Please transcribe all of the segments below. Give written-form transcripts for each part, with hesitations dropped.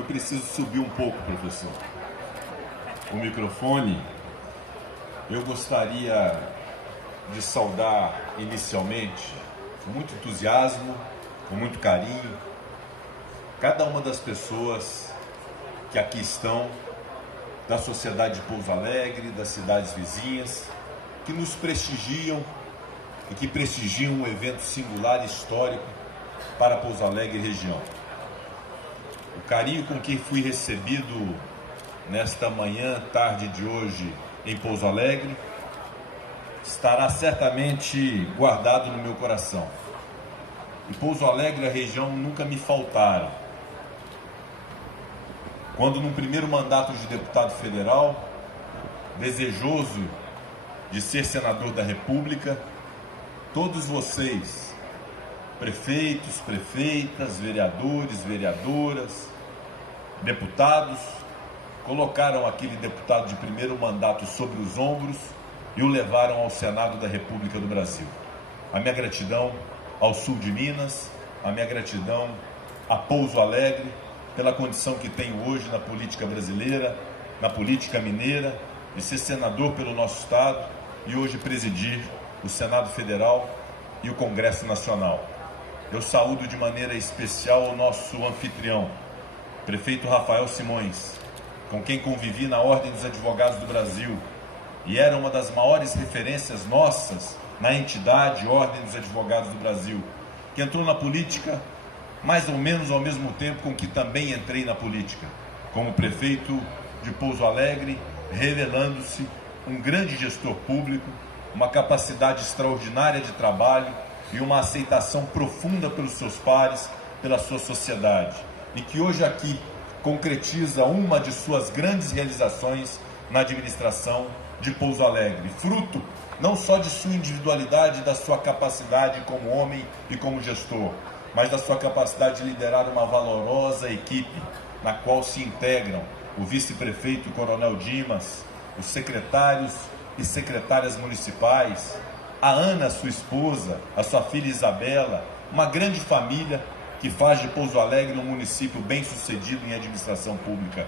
Foi preciso subir um pouco, professor, o microfone. Eu gostaria de saudar inicialmente, com muito entusiasmo, com muito carinho, cada uma das pessoas que aqui estão, da sociedade de Pouso Alegre, das cidades vizinhas, que nos prestigiam e que prestigiam um evento singular e histórico para Pouso Alegre e região. O carinho com que fui recebido nesta manhã, tarde de hoje, em Pouso Alegre, estará certamente guardado no meu coração. E Pouso Alegre e a região nunca me faltaram. Quando, num primeiro mandato de deputado federal, desejoso de ser senador da República, todos vocês, prefeitos, prefeitas, vereadores, vereadoras, deputados, colocaram aquele deputado de primeiro mandato sobre os ombros e o levaram ao Senado da República do Brasil. A minha gratidão ao sul de Minas, a minha gratidão a Pouso Alegre, pela condição que tenho hoje na política brasileira, na política mineira, de ser senador pelo nosso estado e hoje presidir o Senado Federal e o Congresso Nacional. Eu saúdo de maneira especial o nosso anfitrião, prefeito Rafael Simões, com quem convivi na Ordem dos Advogados do Brasil e era uma das maiores referências nossas na entidade Ordem dos Advogados do Brasil, que entrou na política mais ou menos ao mesmo tempo com que também entrei na política, como prefeito de Pouso Alegre, revelando-se um grande gestor público, uma capacidade extraordinária de trabalho e uma aceitação profunda pelos seus pares, pela sua sociedade, e que hoje aqui concretiza uma de suas grandes realizações na administração de Pouso Alegre, fruto não só de sua individualidade, da sua capacidade como homem e como gestor, mas da sua capacidade de liderar uma valorosa equipe na qual se integram o vice-prefeito Coronel Dimas, os secretários e secretárias municipais, a Ana, sua esposa, a sua filha Isabela, uma grande família que faz de Pouso Alegre um município bem-sucedido em administração pública.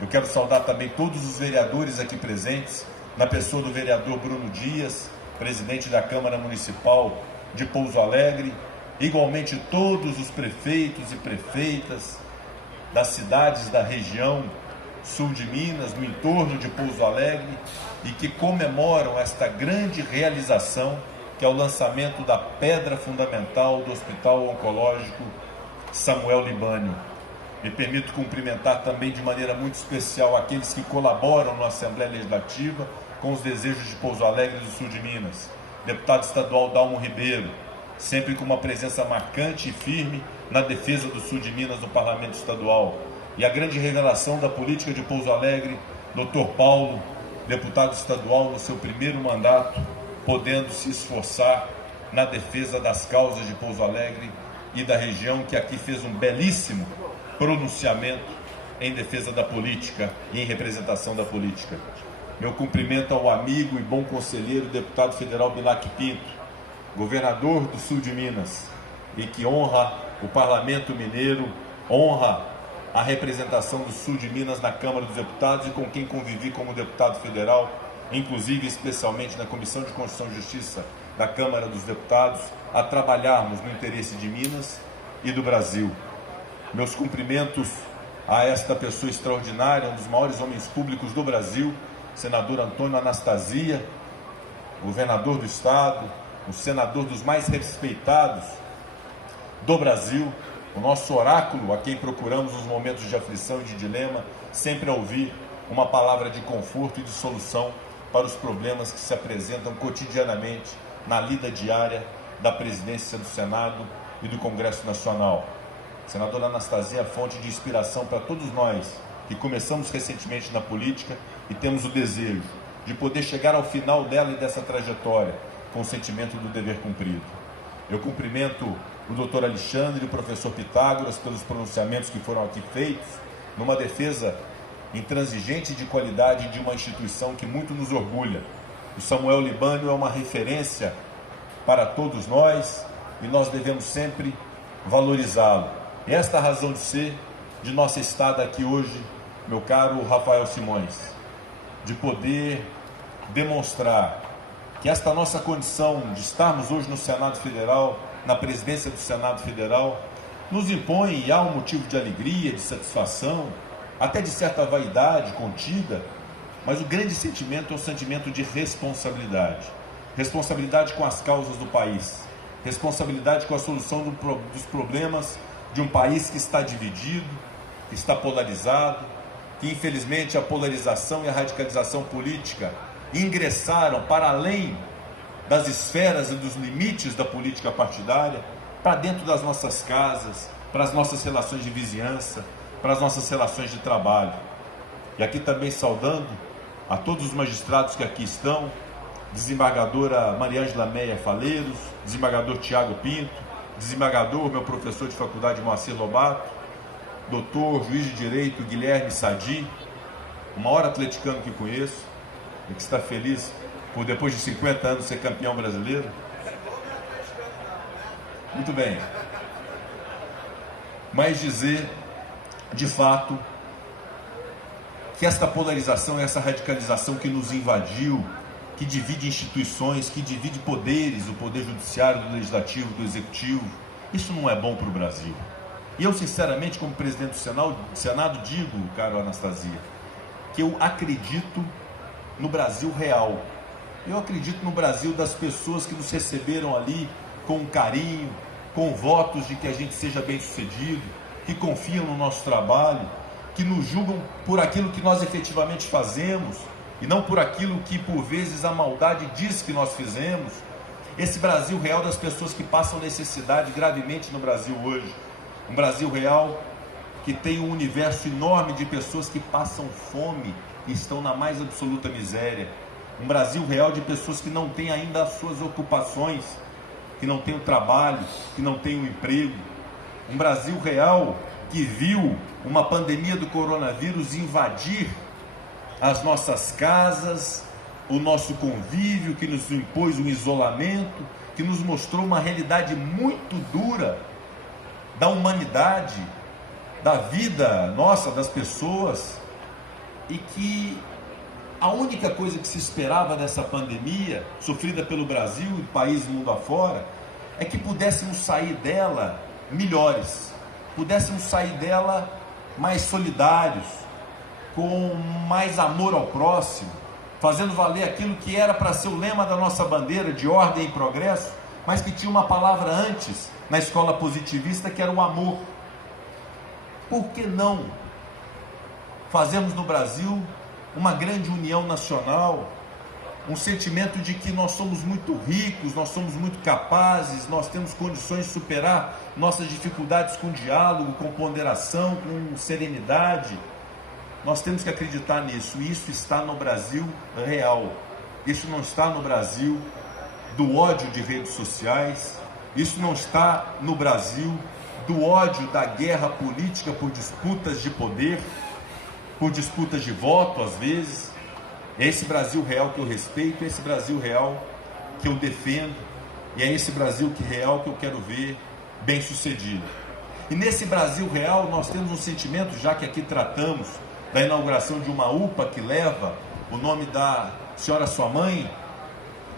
Eu quero saudar também todos os vereadores aqui presentes, na pessoa do vereador Bruno Dias, presidente da Câmara Municipal de Pouso Alegre, igualmente todos os prefeitos e prefeitas das cidades da região sul de Minas, no entorno de Pouso Alegre, e que comemoram esta grande realização, que é o lançamento da pedra fundamental do Hospital Oncológico Samuel Libânio. Me permito cumprimentar também de maneira muito especial aqueles que colaboram na Assembleia Legislativa com os desejos de Pouso Alegre e do sul de Minas. Deputado estadual Dalmo Ribeiro, sempre com uma presença marcante e firme na defesa do sul de Minas no Parlamento Estadual. E a grande revelação da política de Pouso Alegre, Dr. Paulo, deputado estadual no seu primeiro mandato, podendo se esforçar na defesa das causas de Pouso Alegre e da região, que aqui fez um belíssimo pronunciamento em defesa da política e em representação da política. Meu cumprimento ao amigo e bom conselheiro, deputado federal Bilac Pinto, governador do sul de Minas, e que honra o Parlamento Mineiro, honra a representação do sul de Minas na Câmara dos Deputados e com quem convivi como deputado federal, inclusive especialmente na Comissão de Constituição e Justiça da Câmara dos Deputados, a trabalharmos no interesse de Minas e do Brasil. Meus cumprimentos a esta pessoa extraordinária, um dos maiores homens públicos do Brasil, senador Antônio Anastasia, governador do estado, o senador dos mais respeitados do Brasil, o nosso oráculo, a quem procuramos nos momentos de aflição e de dilema, sempre a ouvir uma palavra de conforto e de solução para os problemas que se apresentam cotidianamente na lida diária da presidência do Senado e do Congresso Nacional. Senadora Anastasia, fonte de inspiração para todos nós que começamos recentemente na política e temos o desejo de poder chegar ao final dela e dessa trajetória com o sentimento do dever cumprido. Eu cumprimento o doutor Alexandre e o professor Pitágoras pelos pronunciamentos que foram aqui feitos, numa defesa intransigente de qualidade de uma instituição que muito nos orgulha. O Samuel Libânio é uma referência para todos nós e nós devemos sempre valorizá-lo. Esta razão de ser de nossa estada aqui hoje, meu caro Rafael Simões, de poder demonstrar que esta nossa condição de estarmos hoje no Senado Federal, na presidência do Senado Federal, nos impõe, e há um motivo de alegria, de satisfação, até de certa vaidade contida, mas o grande sentimento é o sentimento de responsabilidade. Responsabilidade com as causas do país, responsabilidade com a solução dos problemas de um país que está dividido, que está polarizado, que infelizmente a polarização e a radicalização política ingressaram para além das esferas e dos limites da política partidária, para dentro das nossas casas, para as nossas relações de vizinhança, para as nossas relações de trabalho. E aqui também saudando a todos os magistrados que aqui estão, desembargadora Mariângela Meia Faleiros, desembargador Tiago Pinto, desembargador, meu professor de faculdade Moacir Lobato, doutor, juiz de direito Guilherme Sadi, o maior atleticano que conheço, e que está feliz por depois de 50 anos ser campeão brasileiro. Muito bem. Mas dizer, de fato, que esta polarização, essa radicalização que nos invadiu, que divide instituições, que divide poderes, o poder judiciário, do legislativo, do executivo, isso não é bom para o Brasil. E eu, sinceramente, como presidente do Senado, digo, caro Anastasia, que eu acredito no Brasil real. Eu acredito no Brasil das pessoas que nos receberam ali com carinho, com votos de que a gente seja bem-sucedido, que confiam no nosso trabalho, que nos julgam por aquilo que nós efetivamente fazemos e não por aquilo que por vezes a maldade diz que nós fizemos. Esse Brasil real das pessoas que passam necessidade gravemente no Brasil hoje. Um Brasil real que tem um universo enorme de pessoas que passam fome e estão na mais absoluta miséria. Um Brasil real de pessoas que não têm ainda as suas ocupações, que não têm o trabalho, que não têm o emprego. Um Brasil real que viu uma pandemia do coronavírus invadir as nossas casas, o nosso convívio, que nos impôs um isolamento, que nos mostrou uma realidade muito dura da humanidade, da vida nossa, das pessoas, e que a única coisa que se esperava dessa pandemia, sofrida pelo Brasil e país mundo afora, é que pudéssemos sair dela melhores, pudéssemos sair dela mais solidários, com mais amor ao próximo, fazendo valer aquilo que era para ser o lema da nossa bandeira de ordem e progresso, mas que tinha uma palavra antes na escola positivista, que era o amor. Por que não fazemos no Brasil uma grande união nacional, um sentimento de que nós somos muito ricos, nós somos muito capazes, nós temos condições de superar nossas dificuldades com diálogo, com ponderação, com serenidade? Nós temos que acreditar nisso. Isso está no Brasil real. Isso não está no Brasil do ódio de redes sociais. Isso não está no Brasil do ódio da guerra política por disputas de poder, por disputas de voto, às vezes. É esse Brasil real que eu respeito, é esse Brasil real que eu defendo, e é esse Brasil real que eu quero ver bem sucedido. E nesse Brasil real nós temos um sentimento, já que aqui tratamos da inauguração de uma UPA que leva o nome da senhora sua mãe,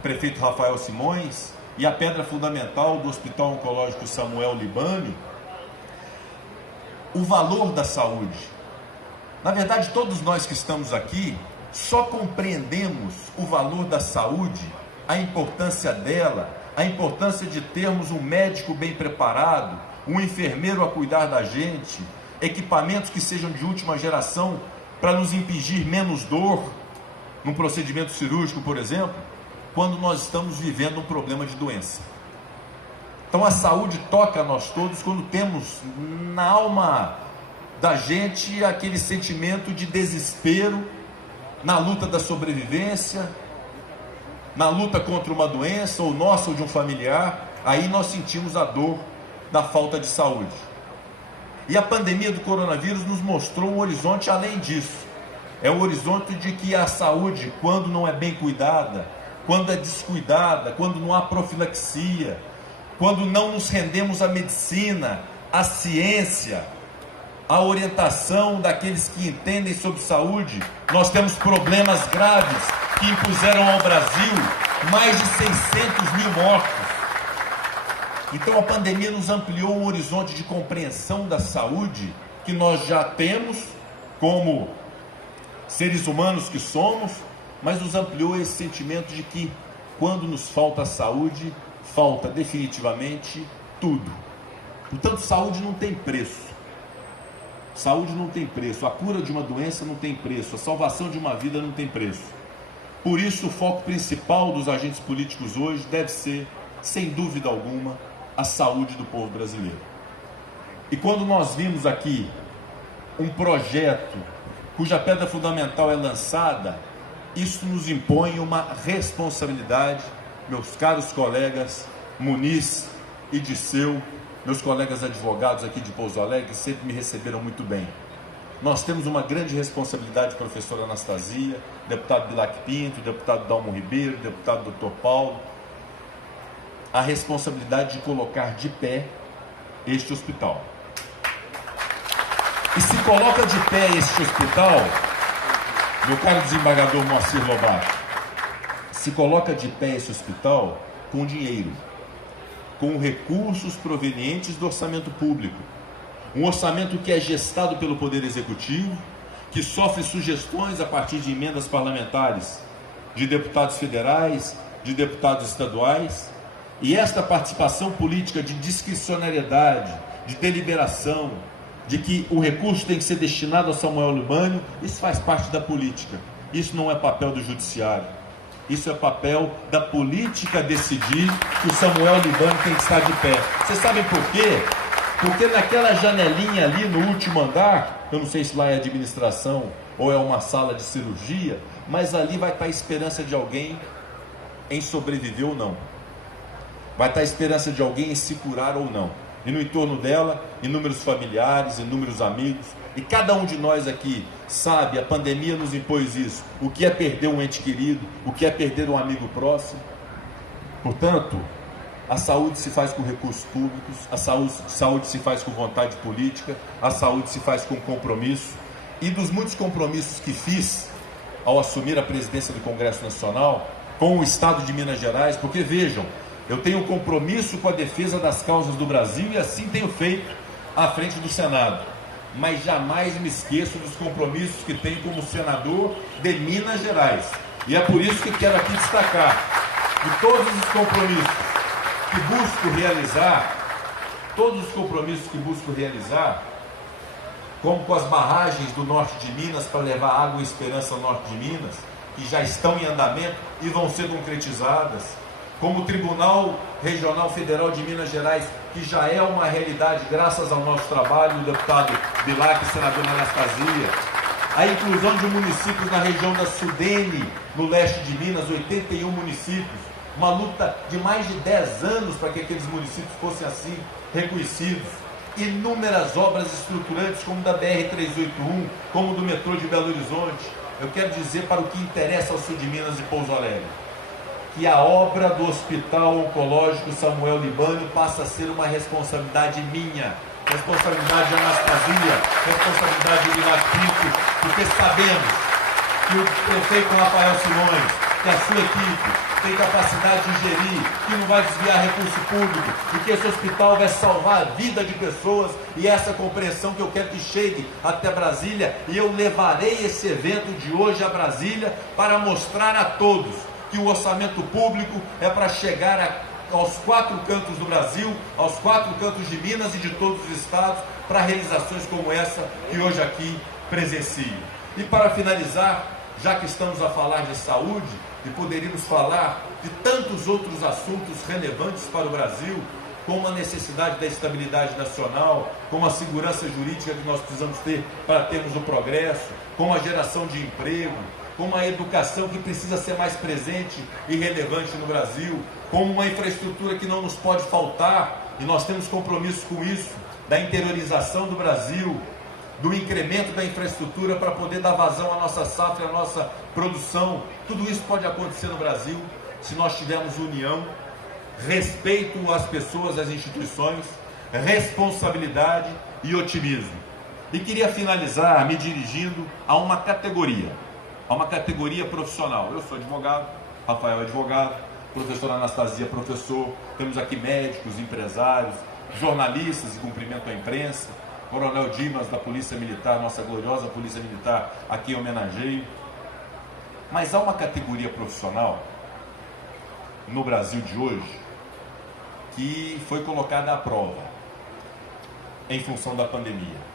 prefeito Rafael Simões, e a pedra fundamental do Hospital Oncológico Samuel Libânio, o valor da saúde. Na verdade, todos nós que estamos aqui só compreendemos o valor da saúde, a importância dela, a importância de termos um médico bem preparado, um enfermeiro a cuidar da gente, equipamentos que sejam de última geração para nos impingir menos dor num procedimento cirúrgico, por exemplo, quando nós estamos vivendo um problema de doença. Então a saúde toca a nós todos quando temos na alma da gente aquele sentimento de desespero na luta da sobrevivência, na luta contra uma doença, ou nossa ou de um familiar. Aí nós sentimos a dor da falta de saúde. E a pandemia do coronavírus nos mostrou um horizonte além disso. É o horizonte de que a saúde, quando não é bem cuidada, quando é descuidada, quando não há profilaxia, quando não nos rendemos à medicina, à ciência, a orientação daqueles que entendem sobre saúde, nós temos problemas graves que impuseram ao Brasil mais de 600 mil mortos. Então a pandemia nos ampliou o horizonte de compreensão da saúde que nós já temos como seres humanos que somos, mas nos ampliou esse sentimento de que quando nos falta saúde, falta definitivamente tudo. Portanto, saúde não tem preço. Saúde não tem preço. A cura de uma doença não tem preço. A salvação de uma vida não tem preço. Por isso, o foco principal dos agentes políticos hoje deve ser, sem dúvida alguma, a saúde do povo brasileiro. E quando nós vimos aqui um projeto cuja pedra fundamental é lançada, isso nos impõe uma responsabilidade, meus caros colegas Muniz e Disseu, meus colegas advogados aqui de Pouso Alegre, que sempre me receberam muito bem. Nós temos uma grande responsabilidade, professora Anastasia, deputado Bilac Pinto, deputado Dalmo Ribeiro, deputado Dr. Paulo, a responsabilidade de colocar de pé este hospital. E se coloca de pé este hospital, meu caro desembargador Moacir Lobato, se coloca de pé esse hospital com dinheiro, com recursos provenientes do orçamento público. Um orçamento que é gestado pelo Poder Executivo, que sofre sugestões a partir de emendas parlamentares de deputados federais, de deputados estaduais, e esta participação política de discricionariedade, de deliberação, de que o recurso tem que ser destinado a Samuel Libânio, isso faz parte da política. Isso não é papel do judiciário. Isso é papel da política decidir que o Samuel Libânio tem que estar de pé. Vocês sabem por quê? Porque naquela janelinha ali no último andar, eu não sei se lá é administração ou é uma sala de cirurgia, mas ali vai estar a esperança de alguém em sobreviver ou não. Vai estar a esperança de alguém em se curar ou não. E no entorno dela, inúmeros familiares, inúmeros amigos. E cada um de nós aqui sabe, a pandemia nos impôs isso. O que é perder um ente querido, o que é perder um amigo próximo. Portanto, a saúde se faz com recursos públicos, a saúde se faz com vontade política, a saúde se faz com compromisso. E dos muitos compromissos que fiz ao assumir a presidência do Congresso Nacional, com o Estado de Minas Gerais, porque vejam, eu tenho um compromisso com a defesa das causas do Brasil e assim tenho feito à frente do Senado. Mas jamais me esqueço dos compromissos que tenho como senador de Minas Gerais. E é por isso que quero aqui destacar de todos os compromissos que busco realizar, como com as barragens do norte de Minas para levar água e esperança ao norte de Minas, que já estão em andamento e vão ser concretizadas, como o Tribunal Regional Federal de Minas Gerais, que já é uma realidade graças ao nosso trabalho, do deputado Bilac e senadora Anastasia, a inclusão de municípios na região da Sudene, no leste de Minas, 81 municípios, uma luta de mais de 10 anos para que aqueles municípios fossem assim reconhecidos, inúmeras obras estruturantes como da BR-381, como do metrô de Belo Horizonte. Eu quero dizer para o que interessa ao sul de Minas e Pouso Alegre, que a obra do Hospital Oncológico Samuel Libânio passa a ser uma responsabilidade minha, responsabilidade de Anastasia, responsabilidade de Bilac Pinto, porque sabemos que o prefeito Rafael Simões, que a sua equipe tem capacidade de gerir, que não vai desviar recurso público, e que esse hospital vai salvar a vida de pessoas, e essa compreensão que eu quero que chegue até Brasília, e eu levarei esse evento de hoje a Brasília para mostrar a todos que o orçamento público é para chegar aos 4 cantos do Brasil, aos 4 cantos de Minas e de todos os estados, para realizações como essa que hoje aqui presencio. E para finalizar, já que estamos a falar de saúde, e poderíamos falar de tantos outros assuntos relevantes para o Brasil, como a necessidade da estabilidade nacional, como a segurança jurídica que nós precisamos ter para termos o progresso, como a geração de emprego, como a educação que precisa ser mais presente e relevante no Brasil, como uma infraestrutura que não nos pode faltar, e nós temos compromisso com isso, da interiorização do Brasil, do incremento da infraestrutura para poder dar vazão à nossa safra, à nossa produção. Tudo isso pode acontecer no Brasil se nós tivermos união, respeito às pessoas, às instituições, responsabilidade e otimismo. E queria finalizar me dirigindo a uma categoria profissional. Eu sou advogado, Rafael é advogado, professora Anastasia professor, temos aqui médicos, empresários, jornalistas, e cumprimento à imprensa, Coronel Dimas da Polícia Militar, nossa gloriosa Polícia Militar, aqui homenageio. Mas há uma categoria profissional no Brasil de hoje que foi colocada à prova em função da pandemia.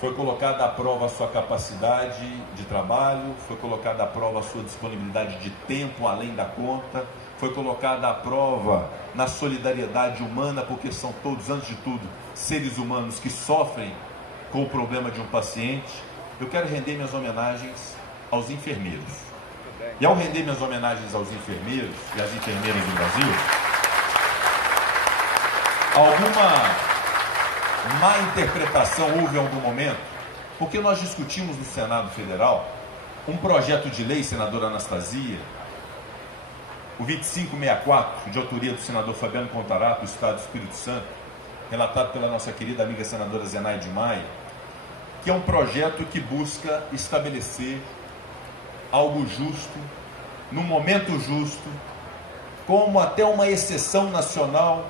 Foi colocada à prova a sua capacidade de trabalho, foi colocada à prova a sua disponibilidade de tempo além da conta, foi colocada à prova na solidariedade humana, porque são todos, antes de tudo, seres humanos que sofrem com o problema de um paciente. Eu quero render minhas homenagens aos enfermeiros. E ao render minhas homenagens aos enfermeiros e às enfermeiras do Brasil, alguma má interpretação houve em algum momento, porque nós discutimos no Senado Federal um projeto de lei, senadora Anastasia, o 2564, de autoria do senador Fabiano Contarato, do Estado do Espírito Santo, relatado pela nossa querida amiga senadora Zenaide Maia, que é um projeto que busca estabelecer algo justo, num momento justo, como até uma exceção nacional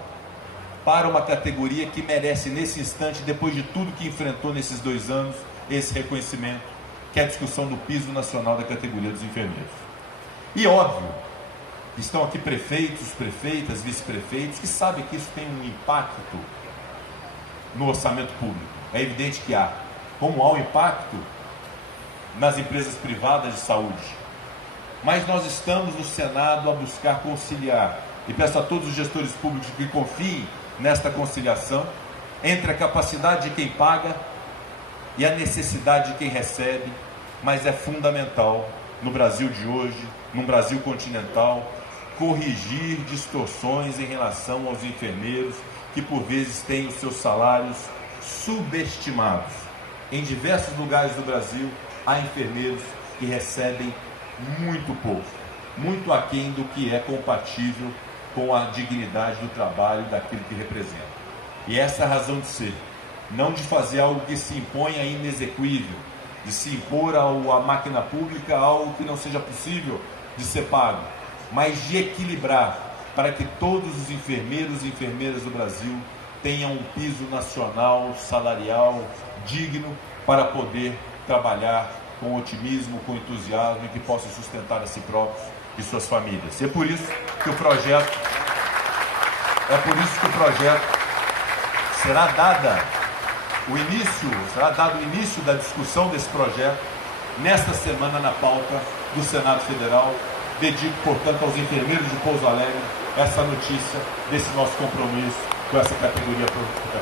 para uma categoria que merece nesse instante, depois de tudo que enfrentou nesses 2 anos, esse reconhecimento, que é a discussão do piso nacional da categoria dos enfermeiros. E óbvio, estão aqui prefeitos, prefeitas, vice-prefeitos, que sabem que isso tem um impacto no orçamento público. É evidente que há, como há um impacto nas empresas privadas de saúde. Mas nós estamos no Senado a buscar conciliar, e peço a todos os gestores públicos que confiem nesta conciliação entre a capacidade de quem paga e a necessidade de quem recebe, mas é fundamental no Brasil de hoje, num Brasil continental, corrigir distorções em relação aos enfermeiros que por vezes têm os seus salários subestimados. Em diversos lugares do Brasil há enfermeiros que recebem muito pouco, muito aquém do que é compatível com a dignidade do trabalho e daquilo que representa. E essa é a razão de ser, não de fazer algo que se imponha inexequível, de se impor à máquina pública algo que não seja possível de ser pago, mas de equilibrar para que todos os enfermeiros e enfermeiras do Brasil tenham um piso nacional, salarial, digno, para poder trabalhar com otimismo, com entusiasmo e que possam sustentar a si próprios e suas famílias. E é por isso que o projeto será dado o início da discussão desse projeto nesta semana na pauta do Senado Federal. Dedico, portanto, aos enfermeiros de Pouso Alegre essa notícia desse nosso compromisso com essa categoria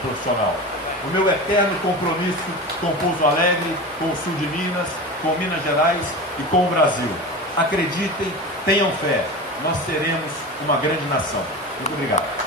profissional. O meu eterno compromisso com Pouso Alegre, com o sul de Minas, com Minas Gerais e com o Brasil. Acreditem, tenham fé, nós seremos uma grande nação. Muito obrigado.